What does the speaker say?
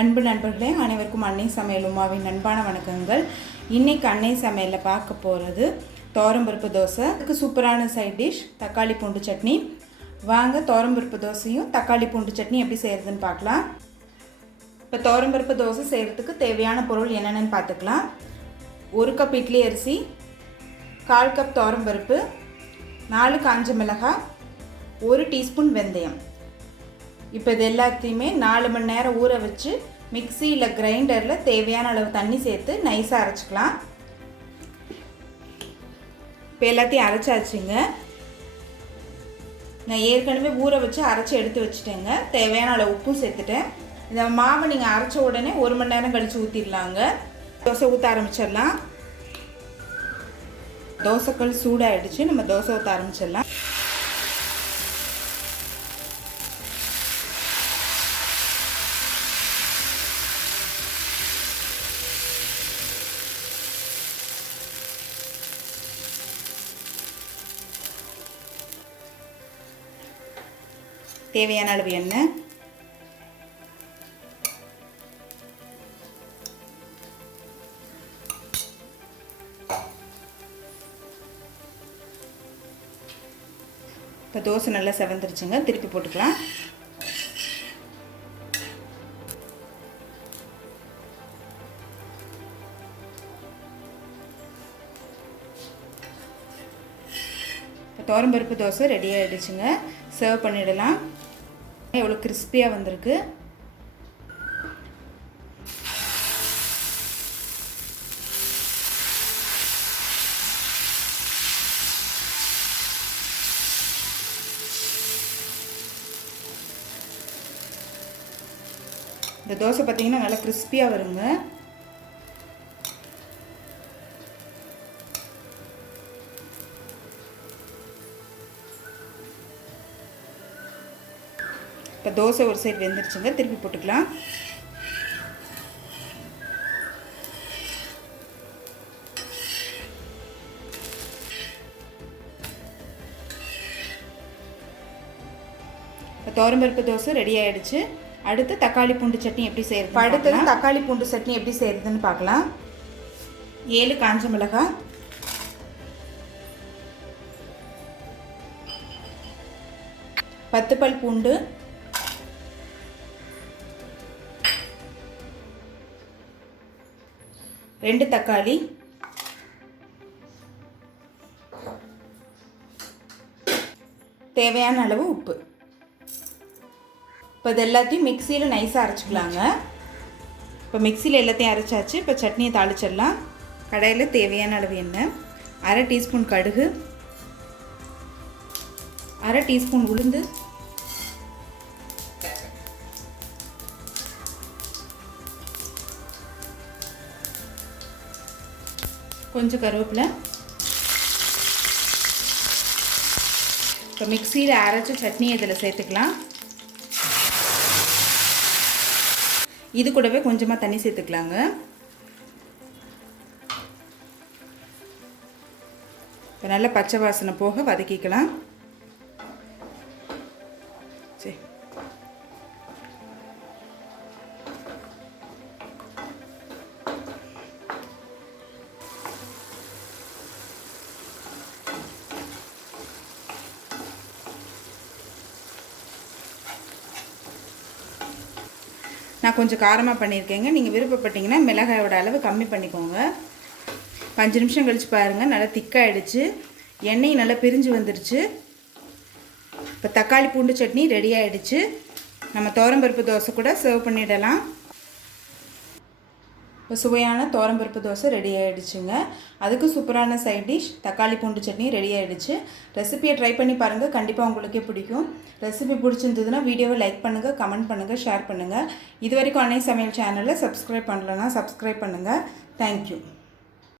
அன்பு நண்பர்களே, அனைவருக்கும் அன்னை சமையல் உமாவின் அன்பான வணக்கங்கள். இன்றைக்கி அன்னை சமையலில் பார்க்க போகிறது துவரம்பருப்பு தோசை. அதுக்கு சூப்பரான சைட் டிஷ் தக்காளி பூண்டு சட்னி. வாங்க துவரம்பருப்பு தோசையும் தக்காளி பூண்டு சட்னி எப்படி செய்கிறதுன்னு பார்க்கலாம். இப்போ துவரம்பருப்பு தோசை செய்கிறதுக்கு தேவையான பொருள் என்னென்னு பார்த்துக்கலாம். 1 கப் இட்லி அரிசி, 1/4 கப் துவரம்பருப்பு, 4 காஞ்ச மிளகாய், 1 டீஸ்பூன் வெந்தயம். இப்போ இது எல்லாத்தையுமே 4 மணி நேரம் ஊற வச்சு மிக்சியில் கிரைண்டரில் தேவையான அளவு தண்ணி சேர்த்து நைஸாக அரைச்சிக்கலாம். இப்போ எல்லாத்தையும் அரைச்சாச்சுங்க. நான் ஏற்கனவே ஊற வச்சு அரைச்சி எடுத்து வச்சுட்டேங்க. தேவையான அளவு உப்பும் சேர்த்துட்டேன். இந்த மாவை நீங்கள் அரைச்ச உடனே 1 மணி நேரம் கழித்து ஊற்றிடலாங்க. தோசை ஊற்ற ஆரம்பிச்சிடலாம். தோசைக்கல் சூடாகிடுச்சு. நம்ம தோசை ஊற்ற ஆரம்பிச்சிடலாம். தேவையான அளவு எண்ணெய், இப்போ தோசை நல்லா செவந்துருச்சுங்க. திருப்பி போட்டுக்கலாம். இப்போ துவரம்பருப்பு தோசை ரெடி ஆகிடுச்சுங்க. சர்வ் பண்ணிடலாம். எவ்வளோ கிறிஸ்பியாக வந்திருக்கு. இந்த தோசை பார்த்தீங்கன்னா நல்லா கிறிஸ்பியாக வருங்க. இப்போ தோசை ஒரு சைடு வெந்துருச்சுங்க. திருப்பி போட்டுக்கலாம். இப்போ துவரம்பருப்பு தோசை ரெடி ஆகிடுச்சு. அடுத்து தக்காளி பூண்டு சட்னி எப்படி செய்கிறது. அடுத்தது தக்காளி பூண்டு சட்னி எப்படி செய்கிறதுன்னு பார்க்கலாம். 7 காஞ்ச மிளகாய், 10 பல் பூண்டு, ரெண்டு தக்காளி, தேவையான அளவு உப்பு. இப்போ இது எல்லாத்தையும் மிக்சியில் நைஸாக அரைச்சிக்கலாங்க. இப்போ மிக்சியில் எல்லாத்தையும் அரைச்சாச்சு. இப்போ சட்னியை தாளிச்சிடலாம். கடாயில் தேவையான அளவு எண்ணெய், 1/2 டீஸ்பூன் கடுகு, 1/2 டீஸ்பூன் உளுந்து, கொஞ்சம் கருவேப்பிலை. இப்போ மிக்சியில் அரைச்சி சட்னி இதில் சேர்த்துக்கலாம். இது கூடவே கொஞ்சமாக தண்ணி சேர்த்துக்கலாங்க. இப்போ நல்லா பச்சை வாசனை போக வதக்கிக்கலாம். சரி, நான் கொஞ்சம் காரமாக பண்ணியிருக்கேங்க. நீங்கள் விருப்பப்பட்டீங்கன்னா மிளகாயோட அளவு கம்மி பண்ணிக்கோங்க. 5 நிமிஷம் கழித்து பாருங்கள், நல்லா திக்காகிடுச்சு. எண்ணெய் நல்லா பிரிஞ்சு வந்துடுச்சு. இப்போ தக்காளி பூண்டு சட்னி ரெடி ஆகிடுச்சு. நம்ம துவரம்பருப்பு தோசை கூட சர்வ் பண்ணிடலாம். இப்போ சுவையான துவரம்பருப்பு தோசை ரெடி ஆகிடுச்சுங்க. அதுக்கு சூப்பரான சைட் டிஷ் தக்காளி பூண்டு சட்னி ரெடி ஆகிடுச்சு. ரெசிபியை ட்ரை பண்ணி பாருங்கள். கண்டிப்பாக உங்களுக்கே பிடிக்கும். ரெசிபி பிடிச்சிருந்ததுன்னா வீடியோவை லைக் பண்ணுங்கள், கமெண்ட் பண்ணுங்கள், ஷேர் பண்ணுங்கள். இது வரைக்கும் அன்னை சமையல் சேனலில் சப்ஸ்கிரைப் பண்ணலன்னா சப்ஸ்கிரைப் பண்ணுங்கள். தேங்க்யூ.